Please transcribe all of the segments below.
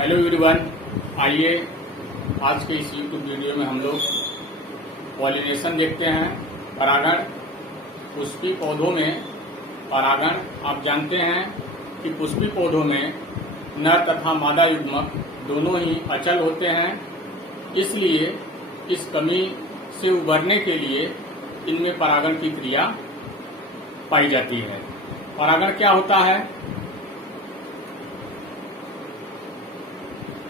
Hello everyone, आइए आज के इस यूट्यूब वीडियो में हम लोग पॉलिनेशन देखते हैं। परागण। पुष्पी पौधों में परागण आप जानते हैं कि पुष्पी पौधों में नर तथा मादा युग्मक दोनों ही अचल होते हैं। इसलिए इस कमी से उबरने के लिए इनमें परागण की क्रिया पाई जाती है। परागण क्या होता है?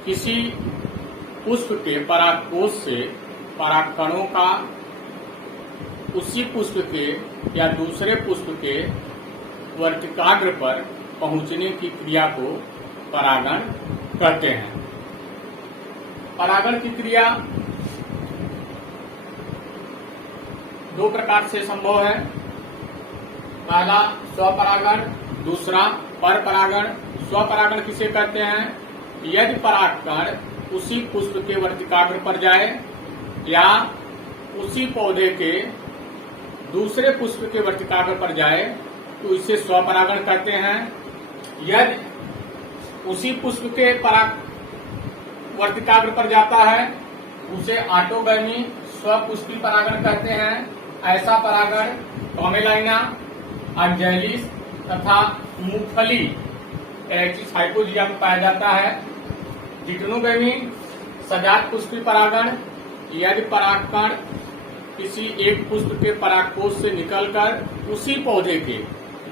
किसी पुष्प के परागकोश से परागकणों का उसी पुष्प के या दूसरे पुष्प के वर्तिकाग्र पर पहुंचने की क्रिया को परागण कहते हैं। परागण की क्रिया दो प्रकार से संभव है। पहला स्वपरागण, दूसरा परपरागण। स्वपरागण किसे कहते हैं? यदि परागकण उसी पुष्प के वर्तिकाग्र पर जाए या उसी पौधे के दूसरे पुष्प के वर्तिकाग्र पर जाए तो इसे स्वपरागण कहते हैं। यदि उसी पुष्प के वर्तिकाग्र पर जाता है उसे ऑटोगैमी स्वपुष्पी परागण कहते हैं। ऐसा परागण कॉमेलाइना, ऑक्जैलिस तथा मूंगफली एरेक्टिस हाइपोजिया में पाया जाता है। डिक्टिनोगैमी सजात पुष्पी परागण। यदि परागकण किसी एक पुष्प के परागकोश से निकलकर उसी पौधे के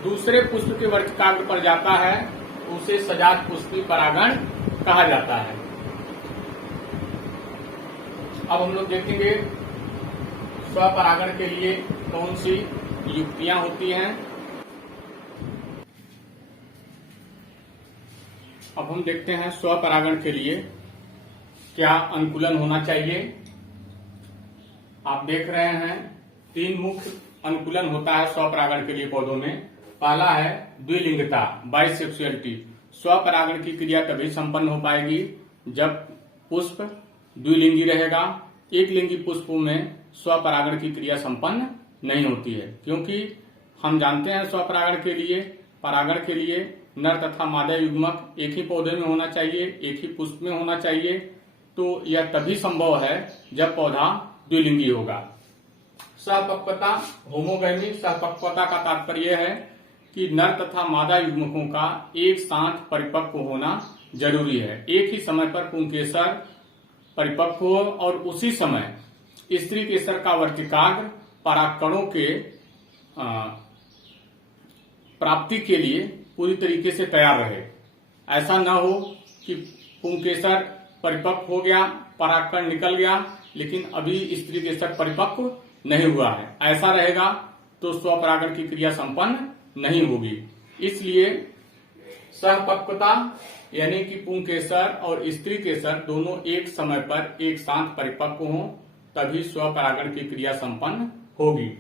दूसरे पुष्प के वर्तिकाग्र पर जाता है उसे सजात पुष्पी परागण कहा जाता है। अब हम लोग देखेंगे स्वपरागण के लिए कौन सी युक्तियां होती हैं। अब हम देखते हैं स्वपरागण के लिए क्या अनुकूलन होना चाहिए। आप देख रहे हैं 3 मुख्य अनुकूलन होता है स्वपरागण के लिए पौधों में। पहला है द्विलिंगता, बाइसेक्सुअलिटी। स्वपरागण की क्रिया तभी संपन्न हो पाएगी जब पुष्प द्विलिंगी रहेगा। एक लिंगी पुष्पों में स्वपरागण की क्रिया संपन्न नहीं होती है, क्योंकि हम जानते हैं स्वपरागण के लिए परागण के लिए नर तथा मादा युग्मक एक ही पौधे में होना चाहिए, एक ही पुष्प में होना चाहिए। तो यह तभी संभव है जब पौधा द्विलिंगी होगा। सहपक्वता, होमोगैमी। सहपक्वता का तात्पर्य है कि नर तथा मादा युग्मकों का एक साथ परिपक्व होना जरूरी है। एक ही समय पर पुंकेसर परिपक्व हो और उसी समय स्त्री केसर का वर्तिकाग्र परागकणों के प्राप्ति के लिए पूरी तरीके से तैयार रहे। ऐसा न हो कि पुंकेसर परिपक्व हो गया, परागकण निकल गया, लेकिन अभी स्त्री केसर परिपक्व नहीं हुआ है। ऐसा रहेगा तो स्वपरागण की क्रिया संपन्न नहीं होगी। इसलिए सहपक्वता यानी कि पुंकेसर और स्त्री केसर दोनों एक समय पर एक साथ परिपक्व हों तभी स्वपरागण की क्रिया संपन्न होगी।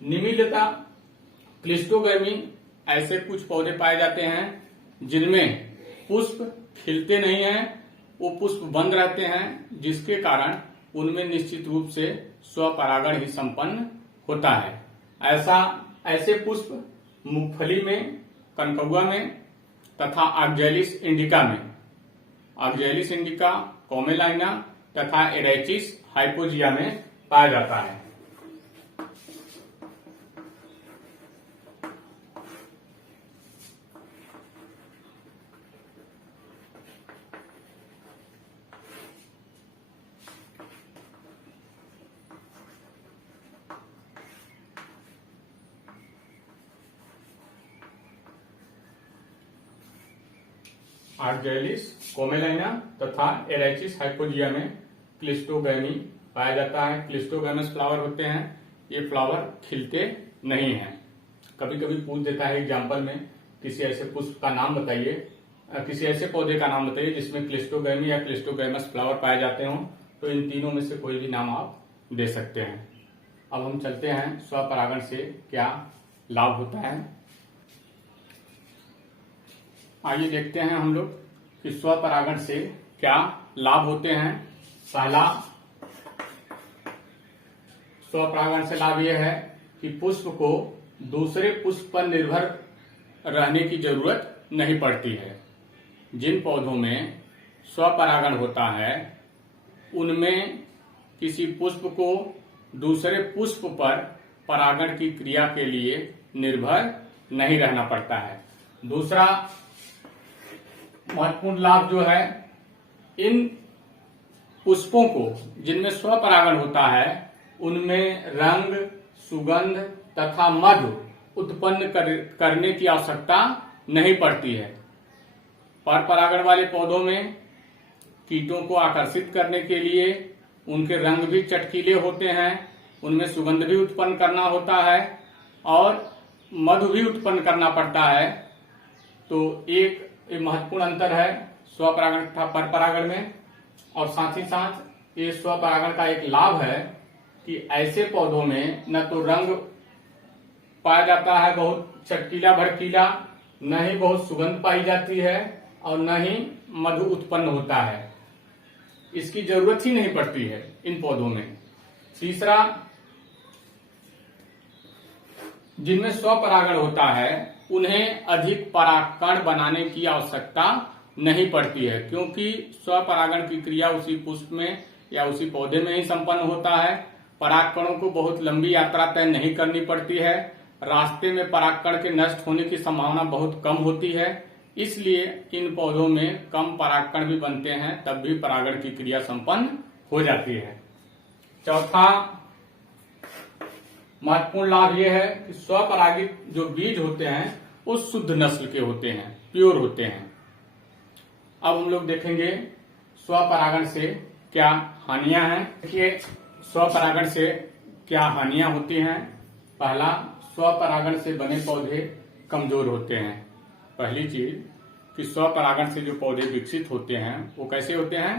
निमिलिता, क्लिस्टोगैमी। ऐसे कुछ पौधे पाए जाते हैं जिनमें पुष्प खिलते नहीं हैं, वो पुष्प बंद रहते हैं, जिसके कारण उनमें निश्चित रूप से स्वपरागण ही संपन्न होता है। ऐसे पुष्प मूंगफली में, कनकौआ में तथा ऑक्जैलिस इंडिका में, ऑक्जैलिस इंडिका, कॉमेलाइना तथा एरेक्टिस हाइपोजिया में पाया जाता है। ऑक्जैलिस, कॉमेलाइना तथा एरेक्टिस हाइपोजिया में क्लिस्टोगैमी पाया जाता है। क्लिस्टोगैमस फ्लावर होते हैं। ये फ्लावर खिलते नहीं हैं। कभी कभी पूछ देता है एग्जाम्पल में किसी ऐसे पुष्प का नाम बताइए, किसी ऐसे पौधे का नाम बताइए जिसमें क्लिस्टोगैमी या क्लिस्टोगैमस फ्लावर पाए जाते हों। तो इन तीनों में से कोई भी नाम आप दे सकते हैं। अब हम चलते हैं स्वपरागण से क्या लाभ होता है। आइए देखते हैं हम लोग कि स्वपरागण से क्या लाभ होते हैं। पहला स्वपरागण से लाभ यह है कि पुष्प को दूसरे पुष्प पर निर्भर रहने की जरूरत नहीं पड़ती है। जिन पौधों में स्वपरागण होता है उनमें किसी पुष्प को दूसरे पुष्प पर परागण की क्रिया के लिए निर्भर नहीं रहना पड़ता है। दूसरा महत्वपूर्ण लाभ जो है, इन पुष्पों को जिनमें स्वपरागण होता है उनमें रंग, सुगंध तथा मधु उत्पन्न करने की आवश्यकता नहीं पड़ती है। परपरागण वाले पौधों में कीटों को आकर्षित करने के लिए उनके रंग भी चटकीले होते हैं, उनमें सुगंध भी उत्पन्न करना होता है और मधु भी उत्पन्न करना पड़ता है। तो एक महत्वपूर्ण अंतर है स्वपरागण तथा परपरागण में। और साथ ही साथ ये स्वपरागण का एक लाभ है कि ऐसे पौधों में न तो रंग पाया जाता है बहुत चटकीला भड़कीला, न ही बहुत सुगंध पाई जाती है और न ही मधु उत्पन्न होता है। इसकी जरूरत ही नहीं पड़ती है इन पौधों में। तीसरा, जिनमें स्वपरागण होता है उन्हें अधिक परागकण बनाने की आवश्यकता नहीं पड़ती है, क्योंकि स्वपरागण की क्रिया उसी पुष्प में या उसी पौधे में ही संपन्न होता है। परागकणों को बहुत लंबी यात्रा तय नहीं करनी पड़ती है। रास्ते में परागकण के नष्ट होने की संभावना बहुत कम होती है, इसलिए इन पौधों में कम परागकण भी बनते हैं, तब भी परागण की क्रिया संपन्न हो जाती है। चौथा महत्वपूर्ण लाभ यह है कि स्वपरागित जो बीज होते हैं वो शुद्ध नस्ल के होते हैं, प्योर होते हैं। अब हम लोग देखेंगे स्वपरागण से क्या हानियां हैं। देखिए, स्वपरागण से क्या हानियां होती हैं। पहला, स्वपरागण से बने पौधे कमजोर होते हैं। पहली चीज कि स्वपरागण से जो पौधे विकसित होते हैं वो कैसे होते हैं,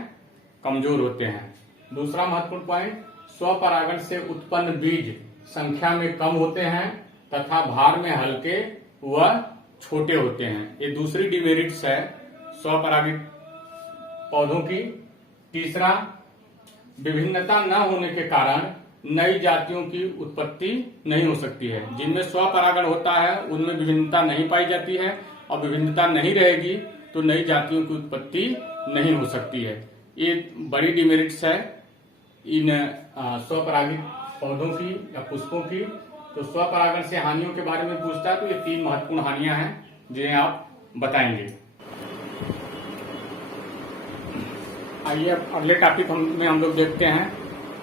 कमजोर होते हैं। दूसरा महत्वपूर्ण पॉइंट, स्वपरागण से उत्पन्न बीज संख्या में कम होते हैं तथा भार में हल्के व छोटे होते हैं। ये दूसरी डिमेरिट्स है स्वपरागित पौधों की। तीसरा, विभिन्नता न होने के कारण नई जातियों की उत्पत्ति नहीं हो सकती है। जिनमें स्वपरागण होता है उनमें विभिन्नता नहीं पाई जाती है और विभिन्नता नहीं रहेगी तो नई जातियों की उत्पत्ति नहीं हो सकती है। ये बड़ी डिमेरिट्स है इन स्वपरागित पौधों की या पुष्पों की। तो स्वपरागण से हानियों के बारे में पूछता है तो ये 3 महत्वपूर्ण हानियां हैं जिन्हें आप बताएंगे। आइए अब अगले टॉपिक में हम लोग देखते हैं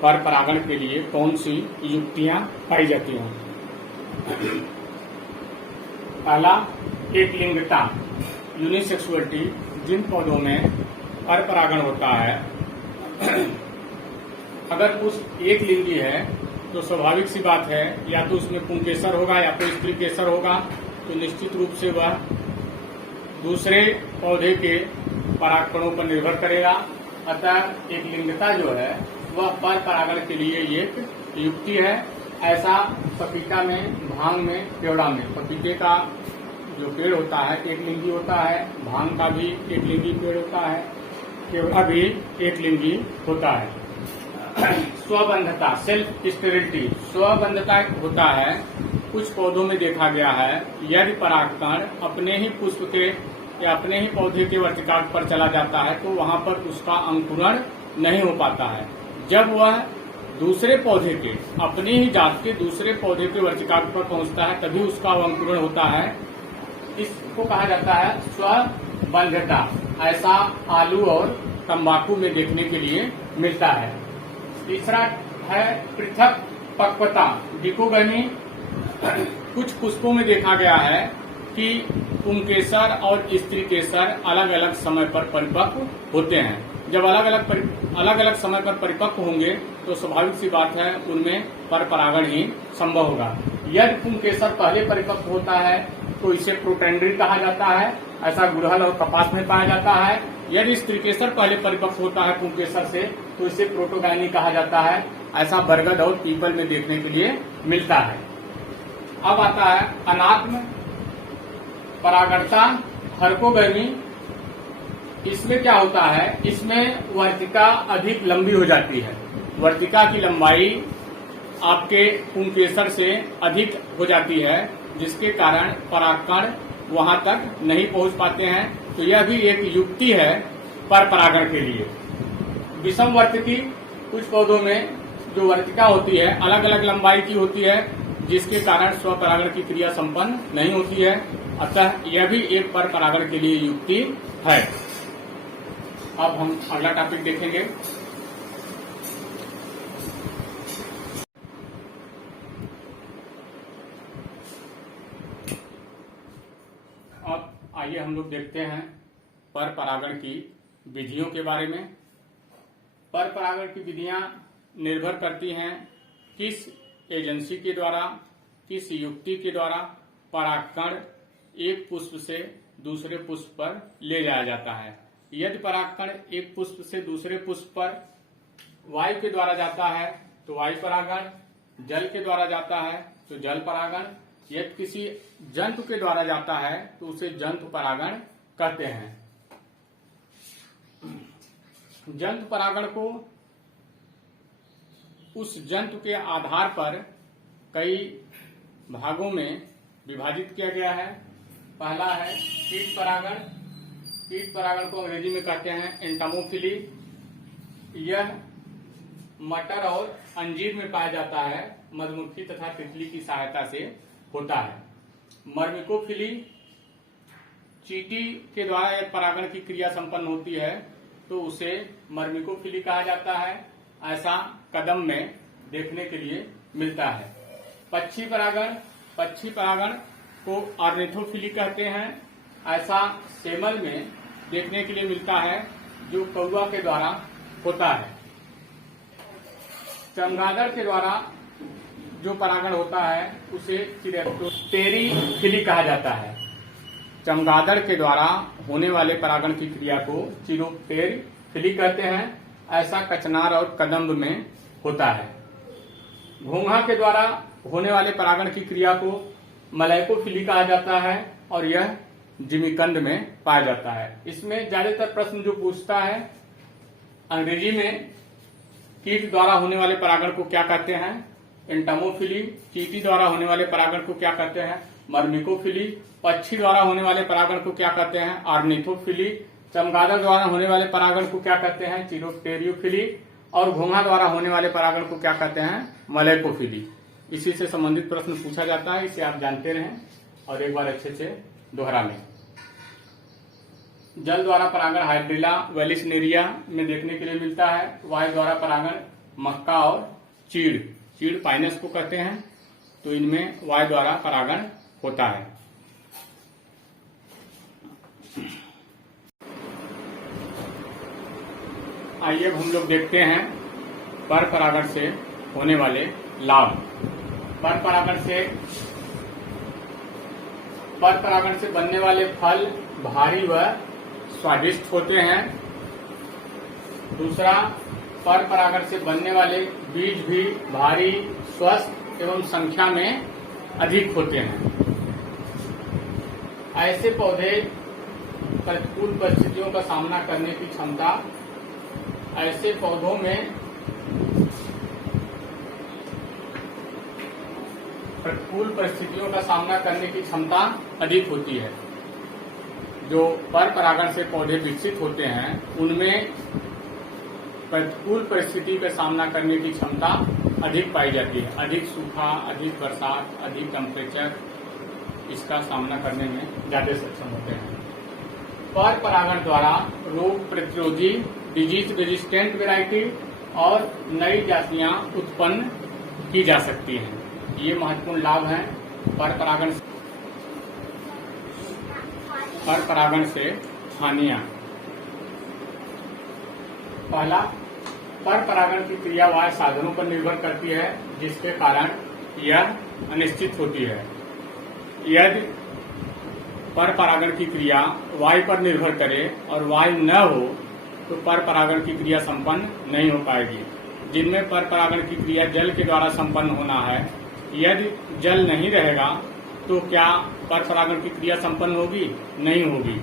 परपरागण के लिए कौन सी युक्तियां पाई जाती हैं। पहला, एक लिंगता यूनिसेक्सुअलिटी। जिन पौधों में परपरागण होता है अगर पुष्प एक लिंगी है तो स्वाभाविक सी बात है या तो उसमें पुंकेसर होगा या तो स्त्री केसर होगा, तो निश्चित रूप से वह दूसरे पौधे के परागकणों पर निर्भर करेगा। अतः एक लिंगता जो है वह परपरागण के लिए एक युक्ति है। ऐसा पपीता में, भांग में, केवड़ा में। पपीते का जो पेड़ होता है एक लिंगी होता है, भांग का भी एक लिंगी पेड़ होता है, केवड़ा भी एक लिंगी होता है। स्वबंधता, सेल्फ स्टेरिलिटी, स्वबंधता होता है। कुछ पौधों में देखा गया है यदि परागकण अपने ही पुष्प के या अपने ही पौधे के वर्तिकाग्र पर चला जाता है तो वहां पर उसका अंकुरण नहीं हो पाता है। जब वह दूसरे पौधे के, अपनी ही जात के दूसरे पौधे के वर्तिकाग्र पर पहुंचता है तभी उसका अंकुरण होता है। इसको कहा जाता है स्वबंधता। ऐसा आलू और तंबाकू में देखने के लिए मिलता है। तीसरा है पृथक पक्वता, डिकोगमी। कुछ पुष्पों में देखा गया है कि पुंकेसर और स्त्री केसर अलग अलग समय पर परिपक्व होते हैं। जब अलग अलग समय पर परिपक्व होंगे तो स्वाभाविक सी बात है उनमें परपरागण ही संभव होगा। यदि पुंकेसर पहले परिपक्व होता है तो इसे प्रोटेंड्री कहा जाता है। ऐसा गुड़हल और कपास में पाया जाता है। यदि स्त्रीकेसर पहले परिपक्व होता है पुंकेसर से तो इसे प्रोटोगाइनी कहा जाता है। ऐसा बरगद और पीपल में देखने के लिए मिलता है। अब आता है अनात्म परागणता, हर्कोगमी। इसमें क्या होता है, इसमें वर्तिका अधिक लंबी हो जाती है। वर्तिका की लंबाई आपके पुंकेसर से अधिक हो जाती है जिसके कारण परागकण वहां तक नहीं पहुंच पाते हैं। तो यह भी एक युक्ति है पर परागण के लिए। विषम वर्तिकी कुछ पौधों में जो वर्तिका होती है अलग अलग लंबाई की होती है, जिसके कारण स्वपरागण की क्रिया संपन्न नहीं होती है। अतः यह भी एक पर परागण के लिए युक्ति है। अब हम अगला टॉपिक देखेंगे। अब आइए हम लोग देखते हैं पर परागण की विधियों के बारे में। पर परागण की विधियां निर्भर करती हैं किस एजेंसी के द्वारा, किस युक्ति के द्वारा परागकण एक पुष्प से दूसरे पुष्प पर ले जाया जाता है। यदि परागकण एक पुष्प से दूसरे पुष्प पर वायु के द्वारा जाता है तो वायु परागण, जल के द्वारा जाता है तो जल परागण, यदि किसी जंतु के द्वारा जाता है तो उसे जंतु परागण कहते हैं। जंतु परागण को उस जंतु के आधार पर कई भागों में विभाजित किया गया है। पहला है कीट परागण। कीट परागण को अंग्रेजी में कहते हैं एंटामोफिली। यह मटर और अंजीर में पाया जाता है, मधुमक्खी तथा तितली की सहायता से होता है। मर्मिकोफिली, चींटी के द्वारा यदि परागण की क्रिया संपन्न होती है तो उसे मर्मिकोफिली कहा जाता है। ऐसा कदम में देखने के लिए मिलता है। पक्षी परागण, पक्षी परागण को ऑर्निथोफिली कहते हैं। ऐसा सेमल में देखने के लिए मिलता है जो कौवा के द्वारा होता है। चमगादड़ के द्वारा जो परागण होता है उसे चिरोप्टेरिफिली कहा जाता है। चमगादड़ के द्वारा होने वाले परागण की क्रिया को चिरोप्टेरिफिली कहते हैं। ऐसा कचनार और कदम्ब में होता है। घोंघा के द्वारा होने वाले परागण की क्रिया को मलैकोफिली कहा जाता है और यह जिमीकंद में पाया जाता है। इसमें ज्यादातर प्रश्न जो पूछता है अंग्रेजी में, कीट द्वारा होने वाले परागण को क्या कहते हैं, एंटामोफिली। चींटी द्वारा होने वाले परागण को क्या कहते हैं, मर्मिकोफिली। पक्षी द्वारा होने वाले परागण को क्या कहते हैं, ऑर्निथोफिली। चमगादड़ द्वारा होने वाले परागण को क्या कहते हैं, चिरोप्टेरियोफिली। और घोंघा द्वारा होने वाले परागण को क्या कहते हैं, मलैकोफिली। इसी से संबंधित प्रश्न पूछा जाता है, इसे आप जानते रहें और एक बार अच्छे से दोहरा लें। जल द्वारा परागण हाइड्रिला वेलिसनेरिया में देखने के लिए मिलता है। वायु द्वारा परागण मक्का और चीड़, चीड़ पाइनस को कहते हैं, तो इनमें वायु द्वारा परागण होता है। आइए अब हम लोग देखते हैं पर परागण से होने वाले लाभ। पर परागण से बनने वाले फल भारी व स्वादिष्ट होते हैं। दूसरा, पर परागण से बनने वाले बीज भी भारी, स्वस्थ एवं संख्या में अधिक होते हैं। ऐसे पौधे प्रतिकूल परिस्थितियों का सामना करने की क्षमता, ऐसे पौधों में प्रतिकूल परिस्थितियों का सामना करने की क्षमता अधिक होती है। जो पर परागण से पौधे विकसित होते हैं उनमें प्रतिकूल परिस्थिति का सामना करने की क्षमता अधिक पाई जाती है। अधिक सूखा, अधिक बरसात, अधिक टेम्परेचर, इसका सामना करने में ज्यादा सक्षम होते हैं। पर परागण द्वारा रोग प्रतिरोधी, डिजीज रेजिस्टेंट वेराइटी और नई जातियां उत्पन्न की जा सकती हैं। ये महत्वपूर्ण लाभ हैं पर परागण से हानियां। पहला, पर परागण की क्रिया वायु साधनों पर निर्भर करती है, जिसके कारण यह अनिश्चित होती है। यदि पर परागण की क्रिया वायु पर निर्भर करे और वायु न हो तो पर परागण की क्रिया संपन्न नहीं हो पाएगी। जिनमें पर परागण की क्रिया जल के द्वारा संपन्न होना है, यदि जल नहीं रहेगा तो क्या पर परागण की क्रिया संपन्न होगी? नहीं होगी।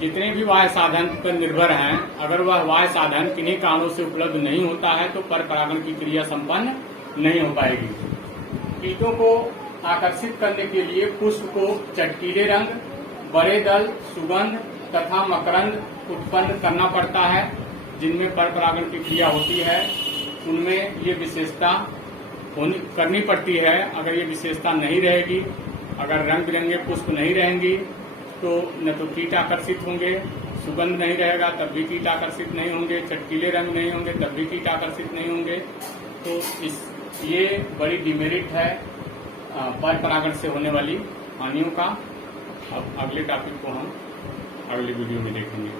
जितने भी वायु साधन पर निर्भर हैं, अगर वह वायु साधन किन्हीं कारणों से उपलब्ध नहीं होता है तो पर परागण की क्रिया संपन्न नहीं हो पाएगी। कीटों को आकर्षित करने के लिए पुष्प को चटकीले रंग, बड़े दल, सुगंध तथा मकरंद उत्पन्न करना पड़ता है, जिनमें पर परागण की क्रिया होती है, उनमें ये विशेषता करनी पड़ती है। अगर ये विशेषता नहीं रहेगी, अगर रंग बिरंगे पुष्प नहीं रहेंगी तो न तो कीट आकर्षित होंगे, सुगंध नहीं रहेगा तब भी कीट आकर्षित नहीं होंगे, चटकीले रंग नहीं होंगे तब भी कीट आकर्षित नहीं होंगे। तो ये बड़ी डिमेरिट है पर परागण से होने वाली हानियों का। अब अगले टॉपिक को हम अगले वीडियो में देखेंगे।